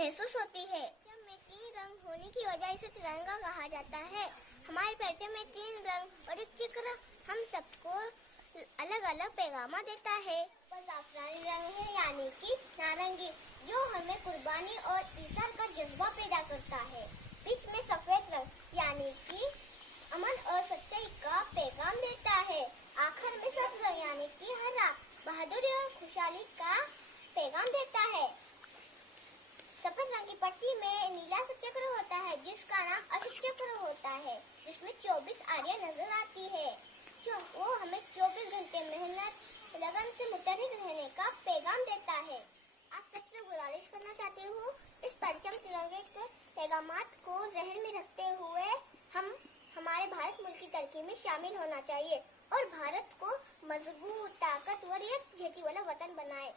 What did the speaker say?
महसूस होती है। परचम में 3 रंग होने की वजह इसे तिरंगा कहा जाता है। हमारे परचम में 3 रंग और एक चित्र हम सबको अलग अलग पैगाम देता है। पर जाफरानी रंग है यानी कि नारंगी, जो हमें कुर्बानी और ईसार का जज्बा पैदा करता है। बीच में सफेद रंग यानी कि अमन और सच्चाई का पैगाम देता है। आखिर में सब्ज रंग यानी कि हरा, बहादुरी और खुशहाली का पैगाम देता है। सफेद रंग की पट्टी में नीला सा चक्र होता है जिसका नाम अशोक चक्र होता है, जिसमें 24 आरियां नजर आती है, जो वो हमें 24 घंटे मेहनत लगन से मुतहरिक रहने का पैगाम देता है। आप सबसे गुजारिश करना चाहती हूँ, इस परचम तिरंगे के पैगामात को जहन में रखते हुए हम हमारे भारत मुल्क की तरक्की में शामिल होना चाहिए और भारत को मजबूत, ताकतवर, एक जेटी वाला वतन बनाए।